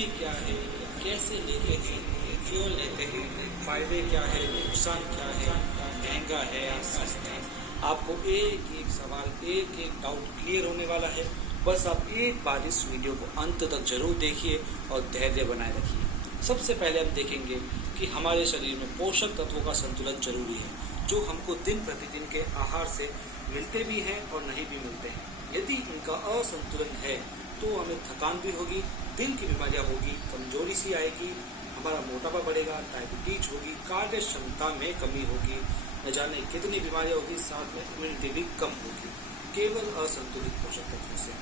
इसमें क्या है, कैसे लेते हैं, क्यों लेते हैं, फायदे क्या है, नुकसान क्या है, महंगा है या सस्ता है। आपको एक एक सवाल, एक एक डाउट क्लियर होने वाला है। बस आप एक बार इस वीडियो को अंत तक जरूर देखिए और धैर्य बनाए रखिए। सबसे पहले हम देखेंगे कि हमारे शरीर में पोषक तत्वों का संतुलन जरूरी है, जो हमको दिन प्रतिदिन के आहार से मिलते भी हैं और नहीं भी मिलते हैं। यदि इनका असंतुलन है तो हमें थकान भी होगी, दिल की बीमारियां होगी, कमजोरी सी आएगी, हमारा मोटापा बढ़ेगा, डायबिटीज होगी, कार्य क्षमता में कमी होगी, न जाने कितनी बीमारियां होगी, साथ में इम्यूनिटी भी कम होगी, केवल असंतुलित पोषक तत्वों से।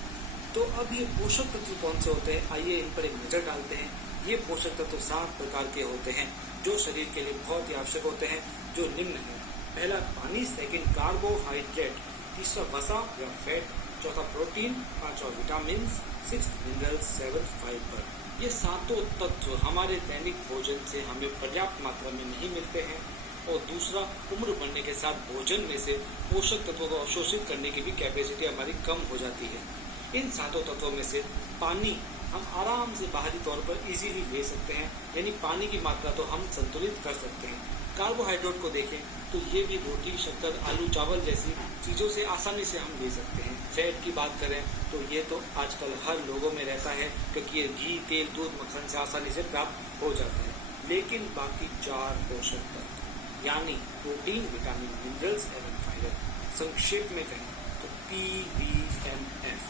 तो अब ये पोषक तत्व कौन से होते हैं, आइए इन पर एक नजर डालते हैं। ये पोषक तत्व 7 प्रकार के होते हैं जो शरीर के लिए बहुत ही आवश्यक होते हैं, जो निम्न है। पहला पानी, सेकंड कार्बोहाइड्रेट, तीसरा वसा या फैट, चौथा प्रोटीन, पांचवा विटामिन, 6 मिनरल्स, 7 फाइबर। ये सातों तत्व हमारे दैनिक भोजन से हमें पर्याप्त मात्रा में नहीं मिलते हैं। और दूसरा, उम्र बढ़ने के साथ भोजन में से पोषक तत्वों को अवशोषित करने की भी कैपेसिटी हमारी कम हो जाती है। इन सातों तत्वों में से पानी हम आराम से बाहरी तौर पर इजीली ले सकते हैं, यानी पानी की मात्रा तो हम संतुलित कर सकते हैं। कार्बोहाइड्रेट को देखें तो ये भी रोटी, शक्कर, आलू, चावल जैसी चीज़ों से आसानी से हम ले सकते हैं। फैट की बात करें तो ये तो आजकल हर लोगों में रहता है, क्योंकि ये घी, तेल, दूध, मक्खन से आसानी से प्राप्त हो जाता है। लेकिन बाकी 4 पोषक तत्व यानी प्रोटीन, विटामिन, मिनरल्स एवं फाइबर, संक्षेप में कहें तो PVMF,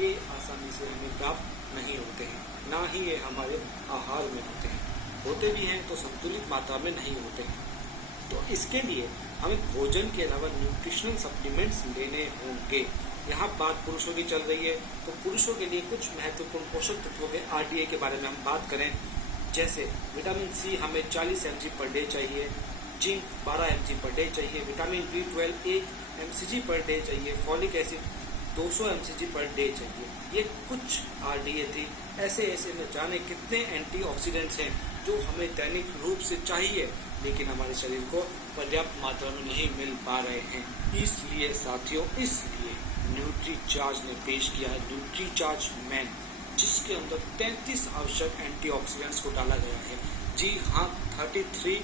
ये आसानी से हमें प्राप्त नहीं होते हैं, ना ही ये हमारे आहार में होते भी हैं तो संतुलित मात्रा में नहीं होते हैं। तो इसके लिए हमें भोजन के अलावा न्यूट्रिशनल सप्लीमेंट्स लेने होंगे। यहाँ बात पुरुषों की चल रही है, तो पुरुषों के लिए कुछ महत्वपूर्ण पोषक तत्वों के RDA के बारे में हम बात करें, जैसे विटामिन C हमें 40 mg पर डे चाहिए, जिंक 12 mg पर डे चाहिए, vitamin B12 1 mg per day चाहिए, folic acid 200 mg per day चाहिए। ये कुछ RDA थी। ऐसे न जाने कितने एंटीऑक्सीडेंट्स हैं जो हमें दैनिक रूप से चाहिए, लेकिन हमारे शरीर को पर्याप्त मात्रा में नहीं मिल पा रहे हैं। इसलिए साथियों, इसलिए न्यूट्रीचार्ज ने पेश किया है न्यूट्रीचार्ज मैन, जिसके अंदर 33 आवश्यक एंटीऑक्सीडेंट्स को डाला गया है। जी हाँ, 33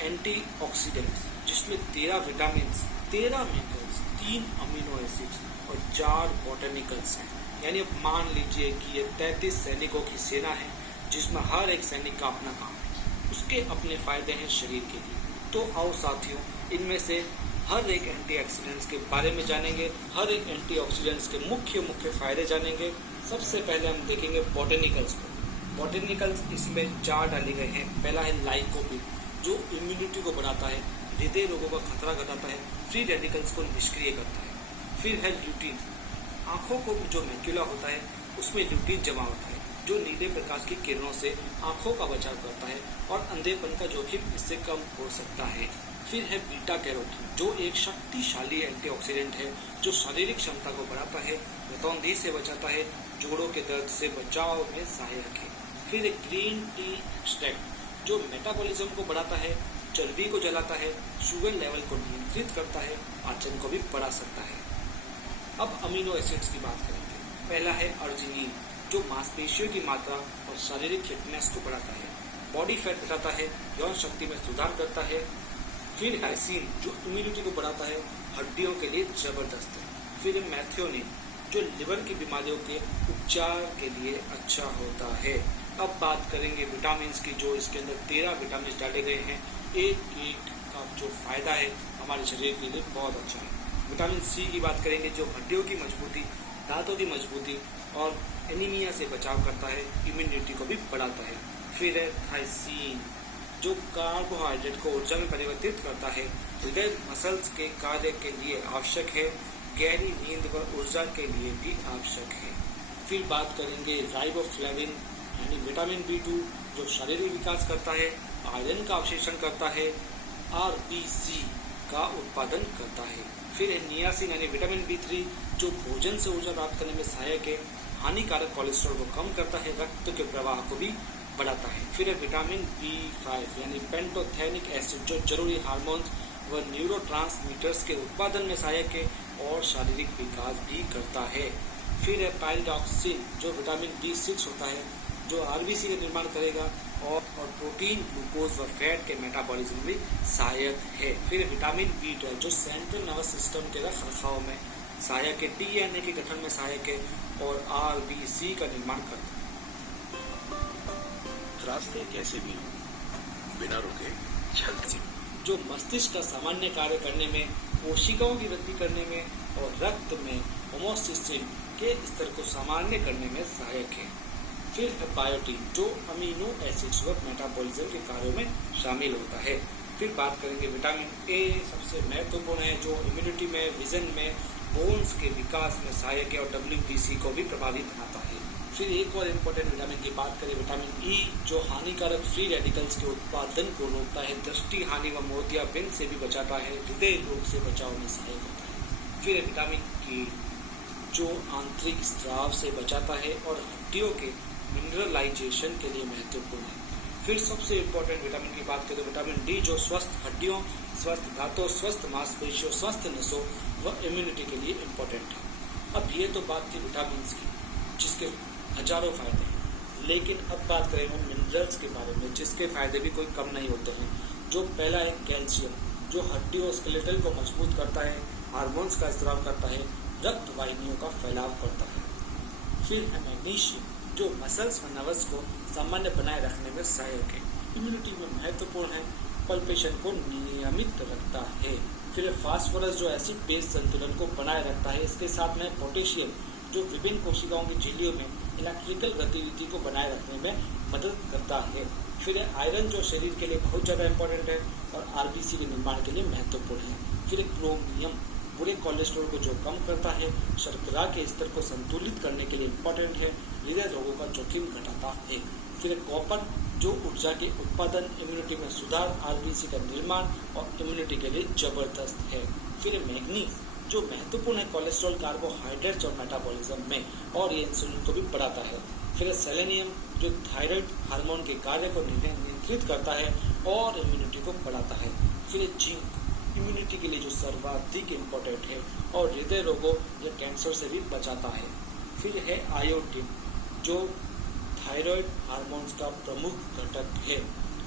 एंटीऑक्सीडेंट्स, जिसमें 13 विटामिन, 13 मिनरल्स, 3 अमीनो एसिड्स और 4 बॉटनिकल्स हैं। यानी अब मान लीजिए कि ये 33 सैनिकों की सेना है, जिसमें हर एक सैनिक का अपना काम है, उसके अपने फायदे हैं शरीर के लिए। तो आओ साथियों, इनमें से हर एक एंटीऑक्सीडेंट्स के बारे में जानेंगे, हर एक एंटीऑक्सीडेंट्स के मुख्य फायदे जानेंगे। सबसे पहले हम देखेंगे बॉटनिकल्स को। बॉटनिकल्स इसमें 4 डाले गए हैं। पहला है लाइकोपिन, जो इम्यूनिटी को बढ़ाता है, हृदय रोगों का खतरा घटाता है, फ्री रेडिकल्स को निष्क्रिय करता है। फिर है ल्यूटीन, आंखों को जो मैक्यूला होता है उसमें ल्यूटीन जमा होता है, जो नीले प्रकाश की किरणों से आंखों का बचाव करता है और अंधेपन का जोखिम इससे कम हो सकता है। फिर है बीटा कैरोटीन, जो एक शक्तिशाली एंटीऑक्सीडेंट है, जो शारीरिक क्षमता को बढ़ाता है, रतौंधी से बचाता है, जोड़ों के दर्द से बचाव में सहायक है। फिर एक ग्रीन टी एक्सट्रैक्ट, जो मेटाबॉलिज्म को बढ़ाता है, चर्बी को जलाता है, शुगर लेवल को नियंत्रित करता है, पाचन को भी बढ़ा सकता है। अब अमीनो एसिड्स की बात करेंगे। पहला है अर्जिनिन, जो मांसपेशियों की मात्रा और शारीरिक फिटनेस को बढ़ाता है, बॉडी फैट घटाता है, यौन शक्ति में सुधार करता है। फिर हाइसिन, जो इम्यूनिटी को बढ़ाता है, हड्डियों के लिए जबरदस्त है। फिर मैथियोनिन, जो लिवर की बीमारियों के उपचार के लिए अच्छा होता है। अब बात करेंगे विटामिन की, जो इसके अंदर 13 विटामिन डाले गए हैं। एक का जो फायदा है हमारे शरीर के लिए बहुत अच्छा है। विटामिन C की बात करेंगे, जो हड्डियों की मजबूती, दांतों की मजबूती और एनीमिया से बचाव करता है, इम्यूनिटी को भी बढ़ाता है। फिर है थाइसीन, जो कार्बोहाइड्रेट को ऊर्जा में परिवर्तित करता है, हृदय मसल्स के कार्य के लिए आवश्यक है, गहरी नींद व ऊर्जा के लिए भी आवश्यक है। फिर बात करेंगे राइबोफ्लेविन यानी विटामिन B2, जो शारीरिक विकास करता है, आयरन का अवशेषण करता है, RBC का उत्पादन करता है। फिर है नियासिन यानी विटामिन B3, जो भोजन से ऊर्जा प्राप्त करने में सहायक है, हानिकारक कोलेस्ट्रॉल को कम करता है, रक्त के प्रवाह को भी बढ़ाता है। फिर है विटामिन B5 यानी पेंटोथेनिक एसिड, जो जरूरी हार्मोन्स व न्यूरोट्रांसमीटर्स के उत्पादन में सहायक है और शारीरिक विकास भी करता है। फिर है पाइरिडॉक्सिन, जो विटामिन B6 होता है, जो जो आरबीसी का निर्माण करेगा और प्रोटीन, ग्लूकोज व फैट के मेटाबॉलिज्म में सहायक है। फिर विटामिन B12 जो सेंट्रल नर्वस सिस्टम के रख रखाव में सहायक है, डीएनए के गठन में सहायक है और आरबीसी का निर्माण करता है। रास्ते कैसे भी हो, बिना रुके चलते। जो मस्तिष्क का सामान्य कार्य करने में, कोशिकाओं की वृद्धि करने में और रक्त में होमोसिस्टिन के स्तर को सामान्य करने में सहायक है। फिर है बायोटीन जो अमीनो एसिड्स व मेटाबॉलिज्म के कार्यों में शामिल होता है। फिर बात करेंगे विटामिन ए सबसे महत्वपूर्ण है जो इम्यूनिटी में, विजन में, बोन्स के विकास में सहायक है और WBC को भी प्रभावित बनाता है। फिर एक और इम्पोर्टेंट विटामिन की बात करें, विटामिन ई जो हानिकारक फ्री रेडिकल्स के उत्पादन को रोकता है, दृष्टि हानि व मोतियाबिंद से भी बचाता है, हृदय रोग से बचाव में सहायक होता है। फिर है विटामिन के जो आंतरिक स्राव से बचाता है और हड्डियों के मिनरलाइजेशन के लिए महत्वपूर्ण है। फिर सबसे इम्पोर्टेंट विटामिन की बात करें तो विटामिन डी जो स्वस्थ हड्डियों, स्वस्थ दांतों, स्वस्थ मांसपेशियों, स्वस्थ नसों व इम्यूनिटी के लिए इम्पोर्टेंट है। अब ये तो बात थी विटामिन की जिसके हजारों फायदे हैं, लेकिन अब बात करें हम मिनरल्स के बारे में जिसके फायदे भी कोई कम नहीं होते हैं। जो पहला है कैल्शियम जो हड्डियों स्केलेटल को मजबूत करता है, हार्मोन्स का स्राव करता है, रक्त वाहिनियों का फैलाव करता है। फिर है मैग्नीशियम जो मसल्स व नर्व्स को सामान्य बनाए रखने में सहायक है, इम्यूनिटी में महत्वपूर्ण है, पल्पेशन को नियमित रखता है। फिर फास्फोरस जो एसिड बेस संतुलन को बनाए रखता है। इसके साथ में पोटेशियम जो विभिन्न कोशिकाओं की झिल्लियों में इलेक्ट्रिकल गतिविधि को बनाए रखने में मदद करता है। फिर आयरन जो शरीर के लिए बहुत ज़्यादा इंपॉर्टेंट है और आरबीसी के निर्माण के लिए महत्वपूर्ण है। फिर क्रोमियम बुरे कोलेस्ट्रॉल को जो कम करता है, शर्करा के स्तर को संतुलित करने के लिए इम्पोर्टेंट है, हृदय रोगों का जोखिम घटाता है। फिर कॉपर जो ऊर्जा के उत्पादन, इम्यूनिटी में सुधार, आरबीसी का निर्माण और इम्यूनिटी के लिए जबरदस्त है। फिर मैग्नीज जो महत्वपूर्ण है कोलेस्ट्रॉल, कार्बोहाइड्रेट्स और मेटाबॉलिज्म में और ये इंसुलिन को भी बढ़ाता है। फिर सेलेनियम जो थायराइड हार्मोन के कार्य को नियंत्रित करता है और इम्यूनिटी को बढ़ाता है। फिर जिंक इम्यूनिटी के लिए जो सर्वाधिक इम्पोर्टेंट है और हृदय रोगों या कैंसर से भी बचाता है। फिर है आयोडीन जो थायराइड हार्मोन्स का प्रमुख घटक है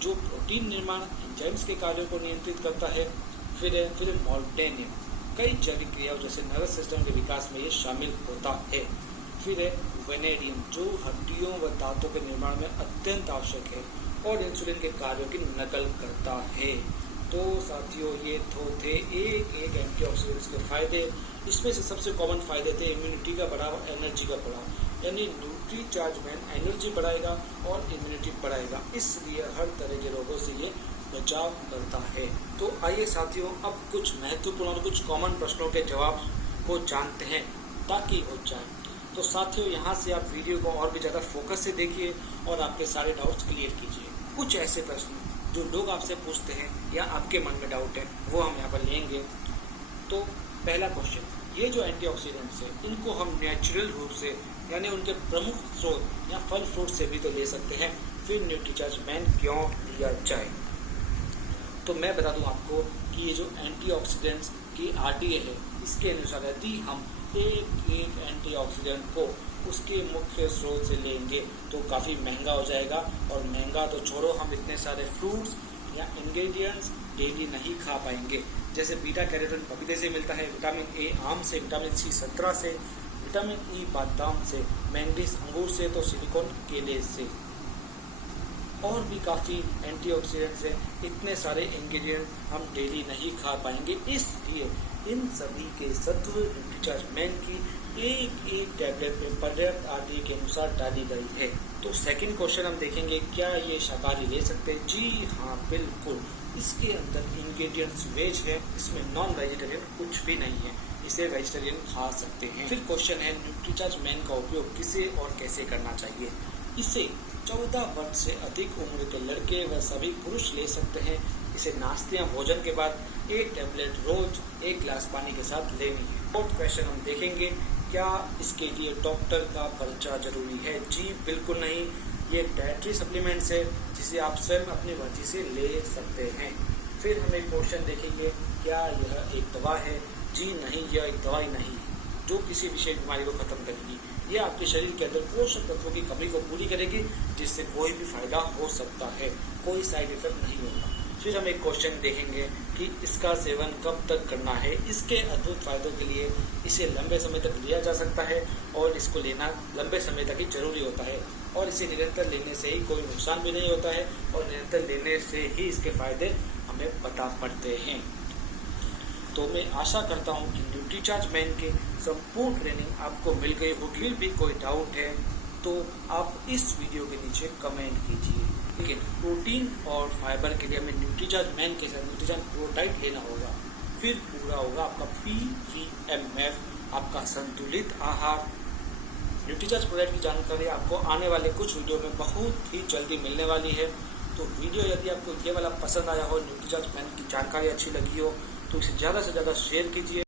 जो प्रोटीन निर्माण, एंजाइम्स के कार्यों को नियंत्रित करता है। फिर मोल्टेनियम कई जैविक क्रियाओं जैसे नर्वस सिस्टम के विकास में ये शामिल होता है। फिर है वेनेडियम जो हड्डियों व दांतों के निर्माण में अत्यंत आवश्यक है और इंसुलिन के कार्यों की नकल करता है। तो साथियों ये तो थे एक एंटीऑक्सीडेंट्स के फायदे। इसमें से सबसे कॉमन फायदे थे इम्यूनिटी का बढ़ावा, एनर्जी का बढ़ावा, यानी न्यूट्रीचार्जमेंट एनर्जी बढ़ाएगा और इम्यूनिटी बढ़ाएगा, इसलिए हर तरह के रोगों से ये बचाव करता है। तो आइए साथियों अब कुछ महत्वपूर्ण और कुछ कॉमन प्रश्नों के जवाब को जानते हैं ताकि हो जाए। तो साथियों यहाँ से आप वीडियो को और भी ज़्यादा फोकस से देखिए और आपके सारे डाउट्स क्लियर कीजिए। कुछ ऐसे प्रश्न जो लोग आपसे पूछते हैं या आपके मन में डाउट है वो हम यहाँ पर लेंगे। तो पहला क्वेश्चन, ये जो एंटीऑक्सीडेंट्स है इनको हम नेचुरल रूप से यानी उनके प्रमुख स्रोत या फल फ्रूट से भी तो ले सकते हैं, फिर न्यूट्रीचार्जमेंट क्यों लिया जाए? तो मैं बता दूं आपको कि ये जो एंटीऑक्सीडेंट्स की आरडीए है इसके अनुसार यदि हम एक एंटीऑक्सीडेंट को उसके मुख्य स्रोत से लेंगे तो काफ़ी महंगा हो जाएगा, और महंगा तो छोड़ो, हम इतने सारे फ्रूट्स या इंग्रेडिएंट्स डेली नहीं खा पाएंगे। जैसे बीटा कैरोटीन पपीते से मिलता है, विटामिन ए आम से, विटामिन सी संतरा से, विटामिन ई बादाम से, मैंगनीज अंगूर से, तो सिलिकॉन केले से, और भी काफ़ी एंटीऑक्सीडेंट्स हैं। इतने सारे इंग्रेडिएंट हम डेली नहीं खा पाएंगे, इसलिए इन सभी के सत्व न्यूट्रीचार्जमेंट की एक टैबलेट में पर्याप्त आरडीए के अनुसार डाली गई है। तो सेकंड क्वेश्चन हम देखेंगे, क्या ये शाकाहारी ले सकते हैं? जी हाँ, बिल्कुल। इसके अंदर इंग्रेडिएंट्स वेज है, इसमें नॉन वेजिटेरियन कुछ भी नहीं है, इसे वेजिटेरियन खा सकते हैं। फिर क्वेश्चन है, न्यूट्रीचार्जमेंट का उपयोग किसे और कैसे करना चाहिए? इसे 14 वर्ष से अधिक उम्र के लड़के व सभी पुरुष ले सकते हैं। इसे नाश्ते या भोजन के बाद एक टैबलेट रोज 1 गिलास पानी के साथ लेनी है। फोर्थ क्वेश्चन हम देखेंगे, क्या इसके लिए डॉक्टर का पर्चा जरूरी है? जी बिल्कुल नहीं, ये डाइटरी सप्लीमेंट्स है जिसे आप स्वयं अपनी मर्जी से ले सकते हैं। फिर हम एक क्वेश्चन देखेंगे, क्या यह एक दवा है? जी नहीं, यह एक दवाई नहीं है, जो किसी विशेष बीमारी को खत्म करेगी। ये आपके शरीर के अंदर पोषक तत्वों की कमी को पूरी करेगी, जिससे कोई भी फायदा हो सकता है, कोई साइड इफेक्ट नहीं होगा। फिर हम एक क्वेश्चन देखेंगे कि इसका सेवन कब तक करना है। इसके अद्भुत फायदों के लिए इसे लंबे समय तक लिया जा सकता है और इसको लेना लंबे समय तक ही जरूरी होता है, और इसे निरंतर लेने से ही कोई नुकसान भी नहीं होता है, और निरंतर लेने से ही इसके फायदे हमें पता पड़ते हैं। तो मैं आशा करता हूँ कि न्यूट्रीचार्ज मैन के संपूर्ण ट्रेनिंग आपको मिल गई होगी। फिर भी कोई डाउट है तो आप इस वीडियो के नीचे कमेंट कीजिए। लेकिन प्रोटीन और फाइबर के लिए हमें न्यूट्रीचार्ज मैन के साथ न्यूट्रीचार्ज प्रोडाइट लेना होगा, फिर पूरा होगा आपका PVMF, आपका संतुलित आहार। न्यूट्रीचार्ज प्रोडाइट की जानकारी आपको आने वाले कुछ वीडियो में बहुत ही जल्दी मिलने वाली है। तो वीडियो यदि आपको ये वाला पसंद आया हो, न्यूट्रीचार्ज मैन की जानकारी अच्छी लगी हो, तो इसे ज़्यादा से ज़्यादा शेयर कीजिए।